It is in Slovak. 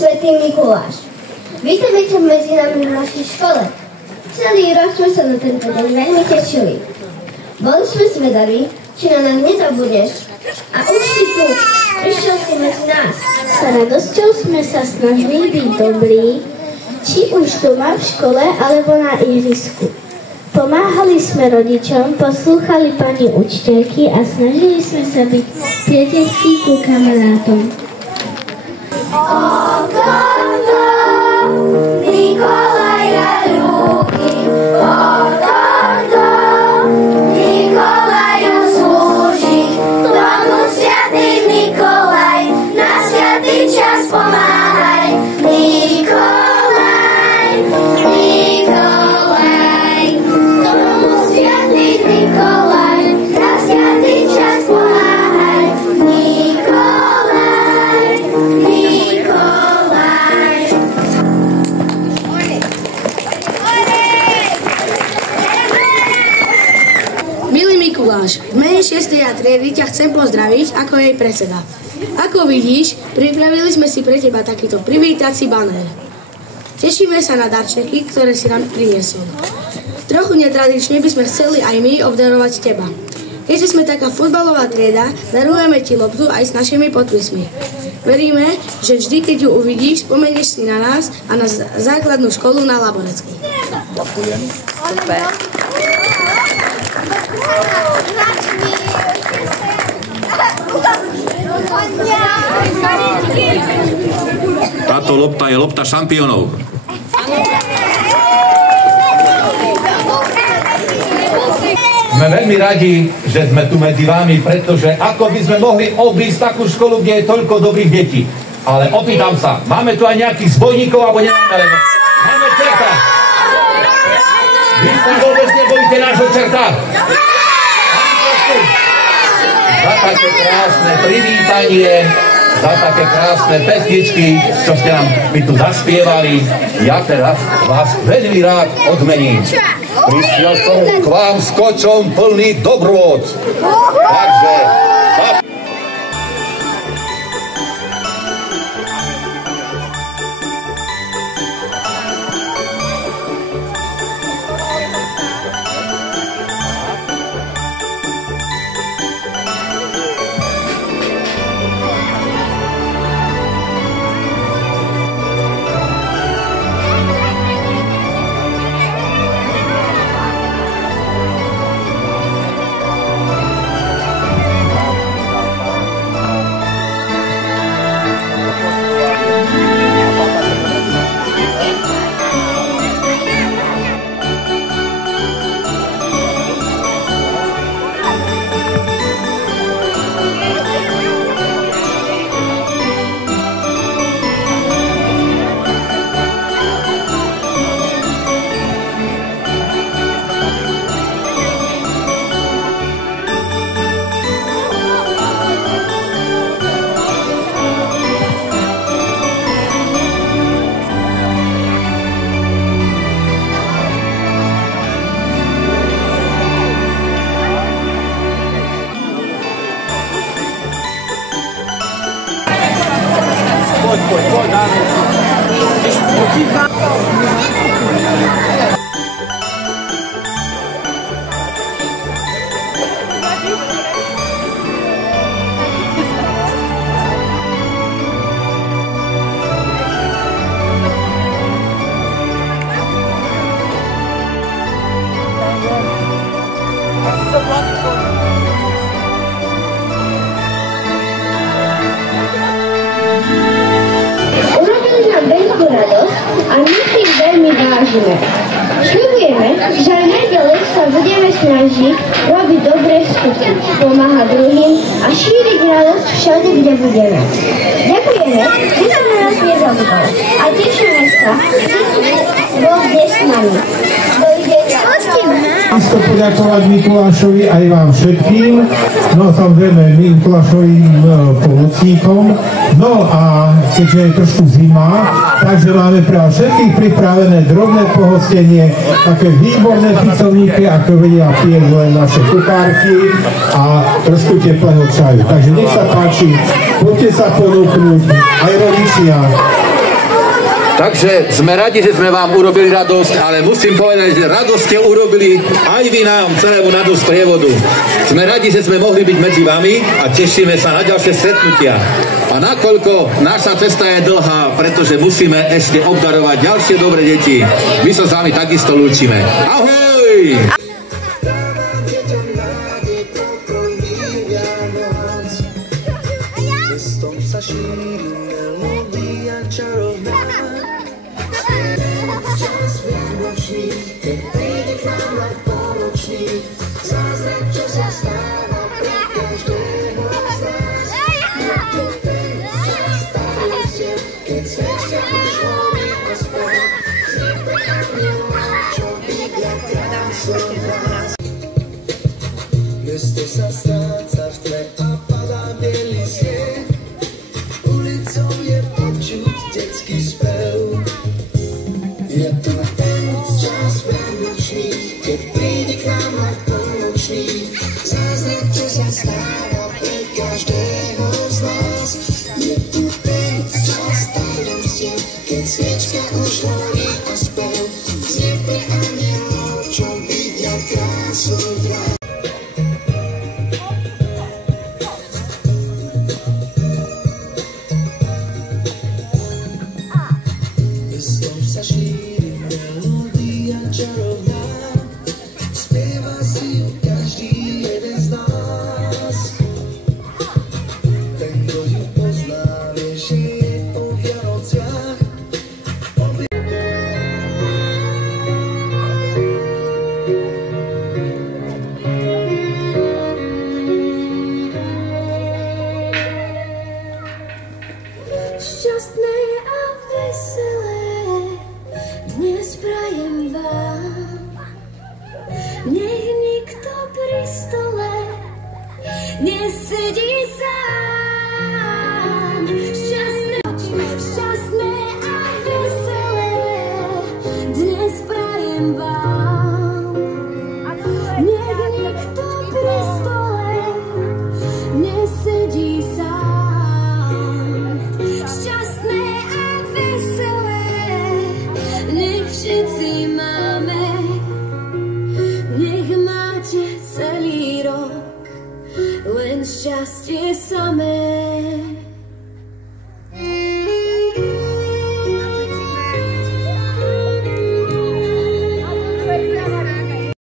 Svätý Mikuláš. Vítame ťa medzi nami v našej škole. Celý rok sme sa na tento deň veľmi tešili. Boli sme zvedaví, či na nás nezabudneš. A už si tu, prišiel si medzi nás. S radosťou sme sa snažili byť dobrí, či už doma v škole, alebo na ihrisku. Pomáhali sme rodičom, poslúchali pani učiteľky a snažili sme sa byť priateľskí ku kamarátom. V mene 6. triedy ťa chcem pozdraviť ako jej predseda. Ako vidíš, pripravili sme si pre teba takýto privítací banér. Tešíme sa na darčeky, ktoré si nám priniesol. Trochu netradične by sme chceli aj my obdarovať teba. Keďže sme taká futbalová trieda, darujeme ti loptu aj s našimi podpismi. Veríme, že vždy, keď ju uvidíš, spomenieš si na nás a na základnú školu na Laboreckej. Ďakujem. Super. Táto lopta je lopta šampiónov. Sme veľmi radi, že sme tu medzi vami, pretože ako by sme mohli obísť takú školu, kde je toľko dobrých detí. Ale opýtam sa, máme tu aj nejakých zbojníkov, alebo nemáme, lebo máme čerta. Vy sa vôbec nebojíte nášho čerta. Za také krásne privítanie, za také krásne pesničky, čo ste nám my tu zaspievali. Ja teraz vás veľmi rád odmením. Prišiel som k vám s kočom plný dobrôt. Takže... Urobili nám veľkú radosť a my si ich veľmi vážime. Sľubujeme, že aj naďalej sa budeme snažiť robiť dobré skutky, pomáhať druhým a šíriť radosť všade, kde budeme. Ďakujeme, že si na nás nezabudol a tešíme sa, že si bol dnes s nami. Dovidenia. Chcem poďakovať Mikulášovi aj vám všetkým, no samozrejme Mikulášovým pomocníkom. No a keďže je trošku zima, takže máme pre vás všetkých pripravené drobné pohostenie, také výborné picovníky, ako vedia piec len naše kuchárky a trošku teplého čaju. Takže nech sa páči, poďte sa ponúknuť aj rodičia. Takže sme radi, že sme vám urobili radosť, ale musím povedať, že radosť ste urobili aj vy nám, celému Nadus prievodu. Sme radi, že sme mohli byť medzi vami a tešíme sa na ďalšie stretnutia. A nakoľko naša cesta je dlhá, pretože musíme ešte obdarovať ďalšie dobré deti, my sa s vami takisto lúčime. Ahoj! Mesto sa stráca v tle a padá bielý sneh. Ulicou je počuť detský spev. Je tu ten čas veľnočný, keď príde k nám na polnočný. Zázrak, čo sa stáva pre každého z nás. Je tu ten čas tajomstiev, keď sviečka už horí a spev. Znie pre anielov, čo vidia krásu v nás. Šťastné a veselé dnes prajem vám. Nech nikto pri stole nesedí sám. Šťastné a veselé dnes prajem vám. Nech nikto pri stole nesedí sám. Šťastné a veselé nech všetci máme. Nech máte celý rok len šťastie samé.